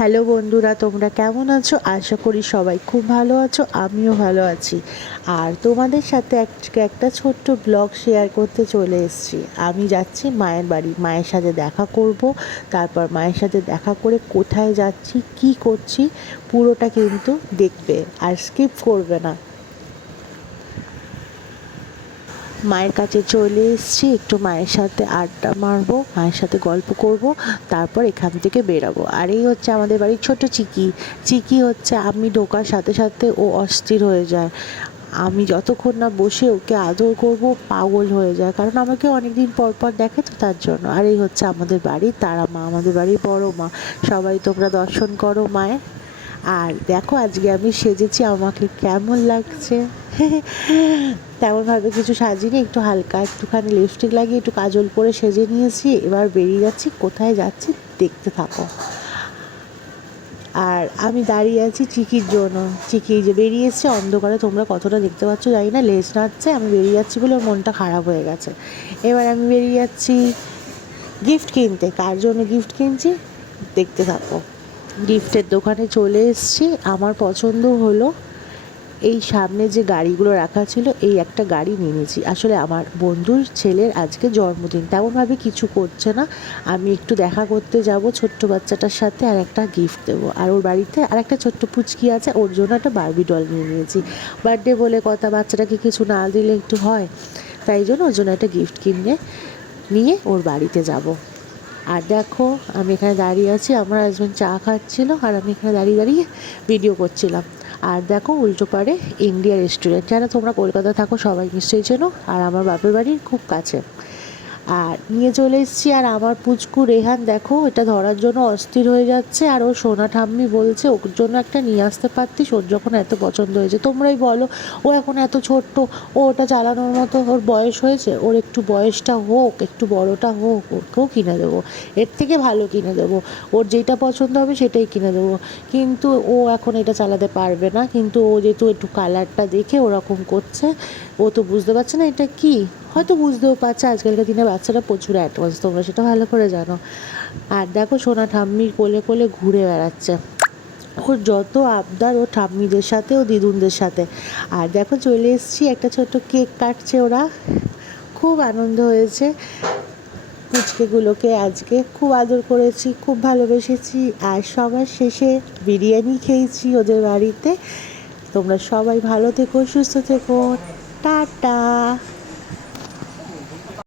Hello বন্ধুরা, তোমরা কেমন আছো? আশা করি সবাই খুব ভালো আছো, আমিও ভালো আছি। আর তোমাদের সাথে আজকে একটা ছোট্ট ব্লগ শেয়ার করতে চলে এসেছি। আমি যাচ্ছি মায়ের বাড়ি, মায়ের সাথে দেখা করব। তারপর মায়ের সাথে দেখা করে কোথায় যাচ্ছি, কি করছি, পুরোটা কিন্তু দেখবে আর স্কিপ করবে না। মায়ের কাছে চলে এসেছি, একটু মায়ের সাথে আড্ডা মারবো, মায়ের সাথে গল্প করব, তারপর এখান থেকে বেরাবো। আর এই হচ্ছে আমাদের বাড়ির ছোট চিকি। চিকি হচ্ছে আমি ঢোকার সাথে সাথে ও অস্থির হয়ে যায়। আমি যতক্ষণ না বসে ওকে আদর করব পাগল হয়ে যায়, কারণ আমাকে অনেক দিন পর পর দেখে তো, তার জন্য। আর এই হচ্ছে আমাদের বাড়ির তারা মা, আমাদের বাড়ির বড় মা। সবাই তোমরা দর্শন করো মায়ের। আর দেখো আজকে আমি সেজেছি, আমাকে কেমন লাগছে। তেমনভাবে কিছু সাজিনি, একটু হালকা একটুখানি লিপস্টিক লাগিয়ে একটু কাজল করে সেজে নিয়েছি। এবার বেরিয়ে যাচ্ছি, কোথায় যাচ্ছি দেখতে থাকো। আর আমি দাঁড়িয়ে আছি চিকির জন্য। চিকি যে বেরিয়ে এসছে অন্ধকারে, তোমরা কতটা দেখতে পাচ্ছ জানি না, লেজ নাড়ছে। আমি বেরিয়ে যাচ্ছি বলে ওর মনটা খারাপ হয়ে গেছে। এবার আমি বেরিয়ে যাচ্ছি গিফট কিনতে। কার জন্য গিফট কিনছি দেখতে থাকো। গিফটের দোকানে চলে এসেছি। আমার পছন্দ হলো এই সামনে যে গাড়িগুলো রাখা ছিল, এই একটা গাড়ি নিয়ে নিয়েছি। আসলে আমার বন্ধুর ছেলের আজকে জন্মদিন, তেমনভাবে কিছু করছে না। আমি একটু দেখা করতে যাব ছোট্ট বাচ্চাটার সাথে, আর একটা গিফট দেবো। আর ওর বাড়িতে আর একটা ছোট্ট পুচকি আছে, ওর জন্য একটা বারবি ডল নিয়ে নিয়েছি। বার্থডে বলে কথা, বাচ্চাটাকে কিছু না দিলে একটু হয়, তাই জন্য ওর জন্য একটা গিফট কিনে নিয়ে ওর বাড়িতে যাব। আর দেখো আমি এখানে দাঁড়িয়ে আছি, আমার হাজব্যান্ড চা খাচ্ছিল আর আমি এখানে দাঁড়িয়ে দাঁড়িয়ে ভিডিও করছিলাম। আর দেখো উল্টো পারে ইন্ডিয়া রেস্টুরেন্ট, যারা তোমরা কলকাতা থাকো সবাই নিশ্চয়ই চেনো, আর আমার বাপের বাড়ির খুব কাছে। আর নিয়ে চলে এসেছি। আর আমার পুচকু রেহান দেখো এটা ধরার জন্য অস্থির হয়ে যাচ্ছে। আর ওর সোনা ঠাম্মি বলছে ওর জন্য একটা নিয়ে আসতে পারতিস, ওর যখন এত পছন্দ হয়েছে। তোমরাই বলো, ও এখন এত ছোট্ট, ও ওটা চালানোর মতো ওর বয়স হয়েছে? ওর একটু বয়সটা হোক, একটু বড়টা হোক, ওকেও কিনে দেবো, এর থেকে ভালো কিনে দেবো। ওর যেটা পছন্দ হবে সেটাই কিনে দেবো। কিন্তু ও এখন এটা চালাতে পারবে না। কিন্তু ও যেহেতু একটু কালারটা দেখে ওরকম করছে, ও তো বুঝতে পারছে না এটা কি। হয়তো বুঝতেও পারছে, আজকালকার দিনে বাচ্চারা প্রচুর অ্যাডভান্স, তোমরা সেটা ভালো করে জানো। আর দেখো সোনা ঠাম্মির কোলে কোলে ঘুরে বেড়াচ্ছে। ওর যত আবদার ও ঠাম্মিদের সাথে, ও দিদুনদের সাথে। আর দেখো চলে এসেছি, একটা ছোট্ট কেক কাটছে ওরা, খুব আনন্দ হয়েছে। পুচকেগুলোকে আজকে খুব আদর করেছি, খুব ভালোবেসেছি। আর সবার শেষে বিরিয়ানি খেয়েছি ওদের বাড়িতে। তোমরা সবাই ভালো থেকো, সুস্থ থেকো, টাটা।